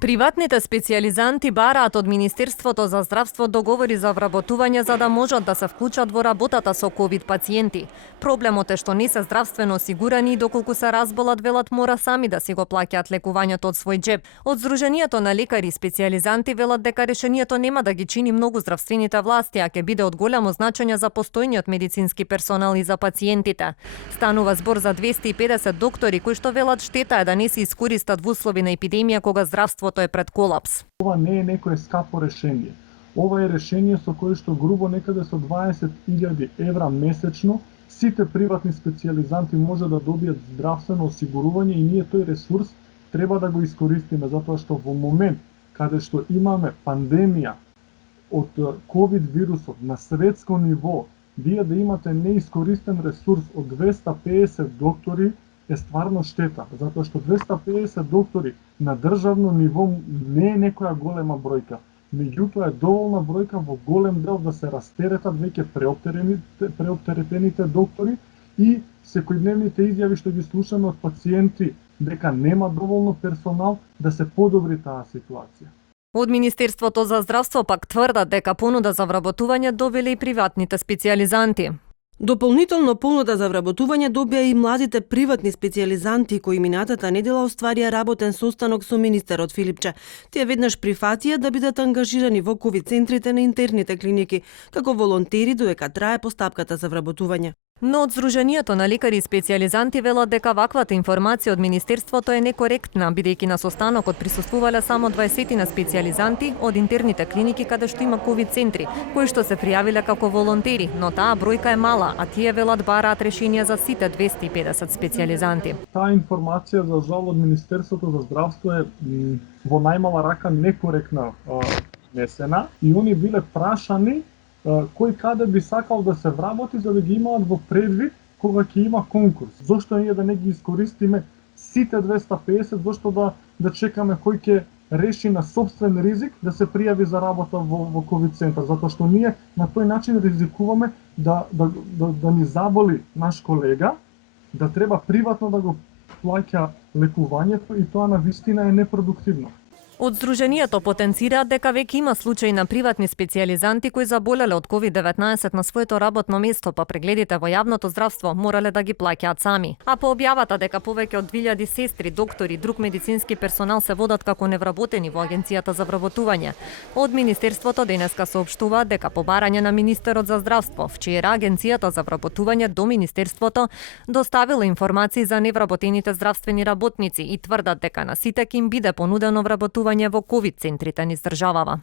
Приватните специјализанти бараат од Министерството за здравство договори за вработување за да можат да се вклучат во работата со ковид пациенти. Проблемот е што не се здравствено осигурани и доколку се разболат, велат мора сами да си го плаќаат лекувањето од свој џеб. Од Сдруженијето на лекари и специјализанти велат дека решението нема да ги чини многу здравствените власти, а ќе биде од голямо значење за постојниот медицински персонал и за пациентите. Станува збор за 250 доктори кои што велат штета е да не се искористат во услови на епидемија кога здравството е пред колапс. Ова не е некое скапо решение. Ова е решение со кое што грубо некаде со 20.000 евра месечно сите приватни специјализанти може да добијат здравствено осигурување и ние тој ресурс треба да го искористиме затоа што во момент каде што имаме пандемија од ковид вирусот на светско ниво, вие да имате неискористен ресурс од 250 доктори е стварно штета, затоа што 250 доктори на државно ниво не е некоја голема бројка. Меѓутоа е доволна бројка во голем дел да се растеретат веќе преоптеретените доктори и секојдневните изјави што ги слушаме од пациенти дека нема доволно персонал да се подобри таа ситуација. Од Министерството за здравство пак тврдат дека понуда за вработување добиле и приватните специјализанти. Дополнително понуда за вработување добија и младите приватни специјализанти кои минатата недела остварија работен состанок со министерот Филипче. Тие веднаш прифатија да бидат ангажирани во ковид центрите на интерните клиники како волонтери додека трае постапката за вработување. Но од Сдруженијето на лекари и специјализанти велат дека ваквата информација од Министерството е некоректна, бидејќи на состанокот присуствувале само 20 на специјализанти од интерните клиники каде што има ковид центри, кои што се пријавиле како волонтери, но таа бројка е мала, а тие велат бараат решенија за сите 250 специјализанти. Таа информација за жал од Министерството за здравство е во најмала рака некоректна несена и они биле прашани кој каде би сакал да се вработи за да ги имаат во предвид кога ќе има конкурс. Зошто ние да не ги искористиме сите 250, зошто да чекаме кој ќе реши на собствен ризик да се пријави за работа во ковид центар, затоа што ние на тој начин ризикуваме да ни заболи наш колега, да треба приватно да го плаќа лекувањето и тоа на вистина е непродуктивно. Од Сдруженијето потенцираат дека веќе има случаи на приватни специјализанти кои заболеле од COVID-19 на своето работно место, па прегледите во јавното здравство морале да ги плаќаат сами. А по објавата дека повеќе од 2000 сестри, доктори и друг медицински персонал се водат како невработени во Агенцијата за вработување, од Министерството денеска соопштуваат дека по барање на министерот за здравство, вчера Агенцијата за вработување до Министерството доставила информации за невработените здравствени работници и тврдат дека на сите ќе им биде понудено вработување во ковид центрите низ државава.